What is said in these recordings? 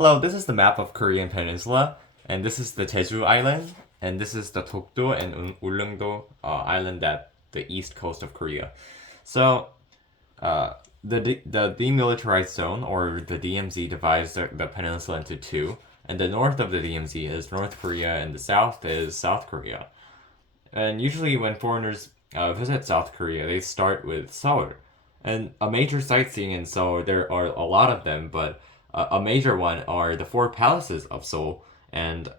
Hello, this is the map of Korean Peninsula, and this is the Jeju Island, and this is the Dokdo and Ulleungdo Island at the east coast of Korea. So, the demilitarized zone, or the DMZ, divides the peninsula into two, and the north of the DMZ is North Korea, and the south is South Korea. And usually, when foreigners visit South Korea, they start with Seoul. And a major sightseeing in Seoul, there are a lot of them, but a major one are the four palaces of Seoul. And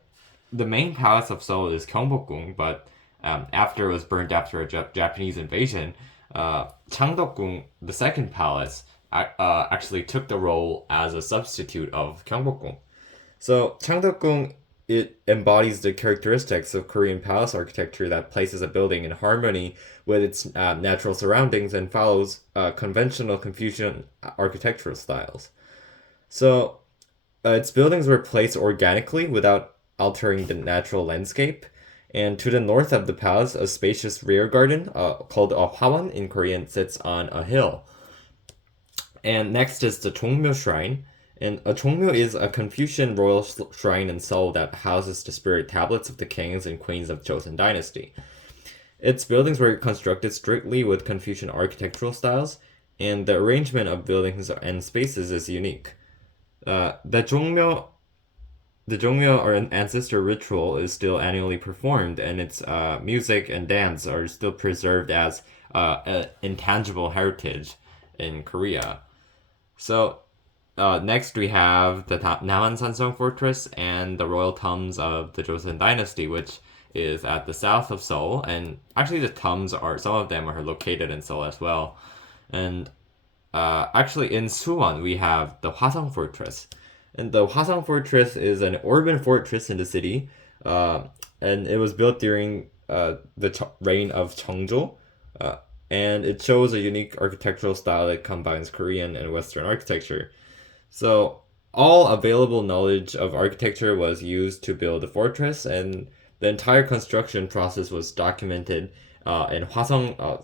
the main palace of Seoul is Gyeongbokgung, but after it was burned after a Japanese invasion, Changdeokgung, the second palace, actually took the role as a substitute of Gyeongbokgung. So Changdeokgung, it embodies the characteristics of Korean palace architecture that places a building in harmony with its natural surroundings and follows conventional Confucian architectural styles. So its buildings were placed organically without altering the natural landscape. And to the north of the palace, a spacious rear garden called a hwawan in Korean sits on a hill. And next is the Chongmyo Shrine. And a Chongmyo is a Confucian royal shrine in Seoul that houses the spirit tablets of the kings and queens of Joseon Dynasty. Its buildings were constructed strictly with Confucian architectural styles, and the arrangement of buildings and spaces is unique. The Jongmyo or an ancestor ritual is still annually performed, and its music and dance are still preserved as an intangible heritage in Korea. So next, we have the Naman Sansong Fortress and the royal tombs of the Joseon Dynasty, which is at the south of Seoul. And actually, the tombs are some of them are located in Seoul as well. And actually, in Suwon, we have the Hwasong Fortress. And the Hwasong Fortress is an urban fortress in the city, and it was built during the reign of Cheongjo. And it shows a unique architectural style that combines Korean and Western architecture. So all available knowledge of architecture was used to build the fortress, and the entire construction process was documented in Hwasong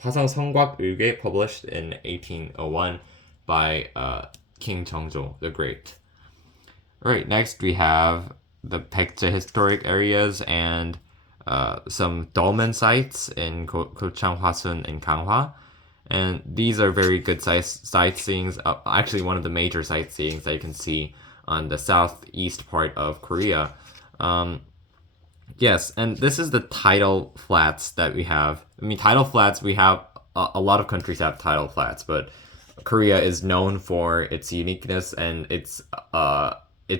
Songgwak Ulge, published in 1801 by King Cheongjo the Great. All right, next we have the Baekje historic areas and some dolmen sites in Gochang, Hwasun, and Ganghwa. And these are very good sightseeings. Actually, one of the major sightseeings that you can see on the southeast part of Korea. Yes, and this is the tidal flats that we have. I mean, tidal flats, we have a lot of countries have tidal flats, but Korea is known for its uniqueness and its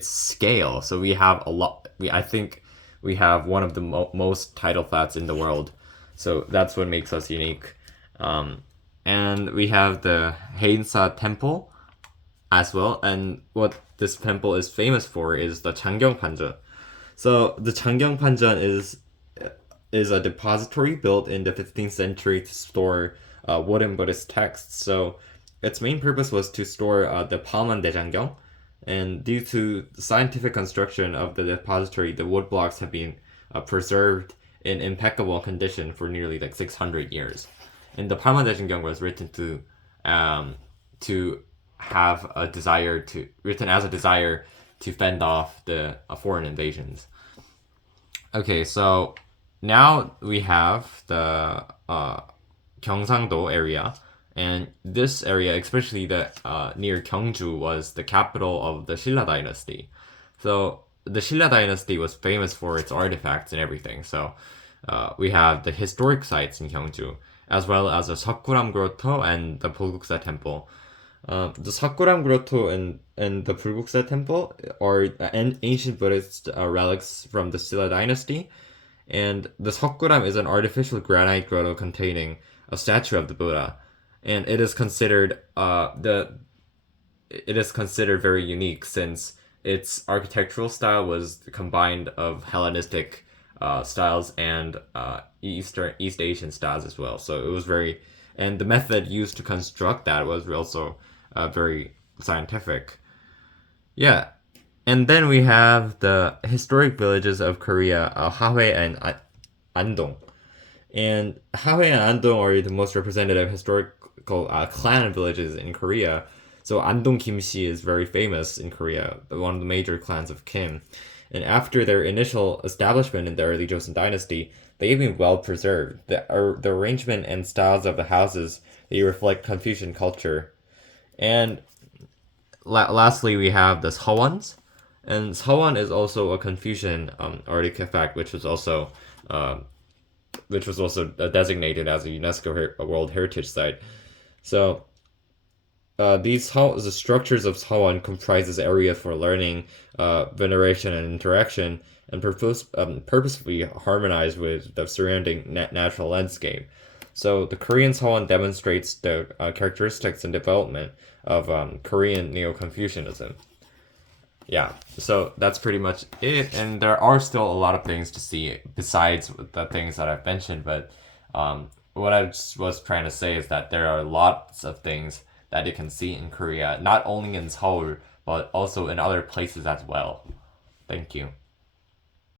scale. So we have a lot. I think we have one of the most tidal flats in the world. So that's what makes us unique. And we have the Haeinsa Temple as well. And what this temple is famous for is the Changyong Panjeon. So the Changyong Panjeon is a depository built in the 15th century to store wooden Buddhist texts. So its main purpose was to store the Palman Daejangyong. And due to the scientific construction of the depository, the wood blocks have been preserved in impeccable condition for nearly like 600 years. And the Palman Daejangyong was written to have a desire to written as a desire to fend off the foreign invasions. Okay, so now we have the Gyeongsangdo area, and this area, especially the near Gyeongju, was the capital of the Silla dynasty. So the Silla dynasty was famous for its artifacts and everything. So we have the historic sites in Gyeongju, as well as the Seokguram Grotto and the Bulguksa Temple. The Seokguram Grotto and the Bulguksa Temple are ancient Buddhist relics from the Silla dynasty. And the Seokguram is an artificial granite grotto containing a statue of the Buddha. And it is considered very unique since its architectural style was combined of Hellenistic styles and East Asian styles as well. So it was and the method used to construct that was also very scientific. Yeah, and then we have the historic villages of Korea, Hwae and Andong. And Hwae and Andong are the most representative historical clan villages in Korea. So Andong Kimchi is very famous in Korea, one of the major clans of Kim. And after their initial establishment in the early Joseon dynasty, they've been well preserved. The arrangement and styles of the houses, they reflect Confucian culture. And lastly, we have the Sewons. And Sewon is also a Confucian artifact, which was also designated as a UNESCO World Heritage Site. So the structures of Sewon comprises area for learning, veneration, and interaction, and purposefully harmonized with the surrounding natural landscape. So the Korean Sewon demonstrates the characteristics and development of Korean Neo-Confucianism. Yeah, so that's pretty much it. And there are still a lot of things to see besides the things that I've mentioned. But what I just was trying to say is that there are lots of things that you can see in Korea, not only in Seoul, but also in other places as well. Thank you.